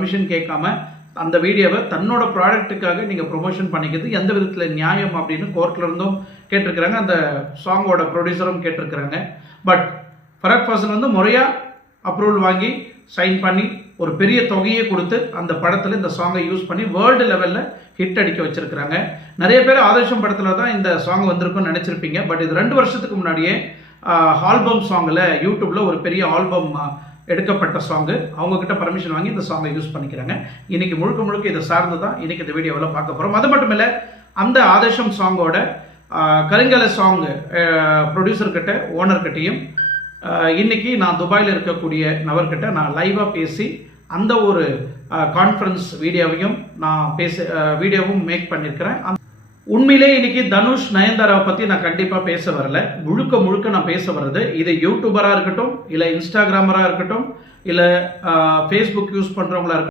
Permission கேட்காம அந்த வீடியோவை தன்னோட ப்ராடக்ட்டுக்காக நீங்கள் ப்ரொமோஷன் பண்ணிக்கிறது எந்த விதத்தில் நியாயம் அப்படின்னு கோர்ட்டில் இருந்தும் கேட்டிருக்கிறாங்க, அந்த சாங்கோட ப்ரொடியூசரும் கேட்டிருக்கிறாங்க. பட் ஃபரத் ஃபாசில் வந்து முறையாக அப்ரூவல் வாங்கி சைன் பண்ணி ஒரு பெரிய தொகையை கொடுத்து அந்த படத்தில் இந்த சாங்கை யூஸ் பண்ணி வேர்ல்டு லெவலில் ஹிட் அடிக்க வச்சுருக்கிறாங்க. நிறைய பேர் ஆதர்ஷம் படத்தில் தான் இந்த சாங் வந்திருக்குன்னு நினச்சிருப்பீங்க. பட் இது 2 வருஷத்துக்கு முன்னாடியே ஆல்பம் சாங்கில் யூடியூப்பில் ஒரு பெரிய ஆல்பம் எடுக்கப்பட்ட சாங்கு, அவங்கக்கிட்ட பர்மிஷன் வாங்கி இந்த சாங்கை யூஸ் பண்ணிக்கிறாங்க. இன்றைக்கி முழுக்க முழுக்க இதை சார்ந்து தான் இன்றைக்கி இந்த வீடியோவில் பார்க்க போகிறோம். அது மட்டும் இல்லை, அந்த ஆதர்ஷம் சாங்கோட கருங்கலை சாங் ப்ரொடியூசர்கிட்ட ஓனர்கிட்டையும் இன்றைக்கி நான் துபாயில் இருக்கக்கூடிய நபர்கிட்ட நான் லைவாக பேசி அந்த ஒரு கான்ஃபரன்ஸ் வீடியோவையும் நான் வீடியோவும் மேக் பண்ணியிருக்கிறேன். உண்மையிலே இன்னைக்கு தனுஷ் நயன்தாராவை பற்றி நான் கண்டிப்பாக பேச வரல. முழுக்க நான் பேச வர்றது, இது யூடியூபராக இருக்கட்டும், இல்லை இன்ஸ்டாகிராமராக இருக்கட்டும், இல்லை ஃபேஸ்புக் யூஸ் பண்ணுறவங்களா இருக்கட்டும்,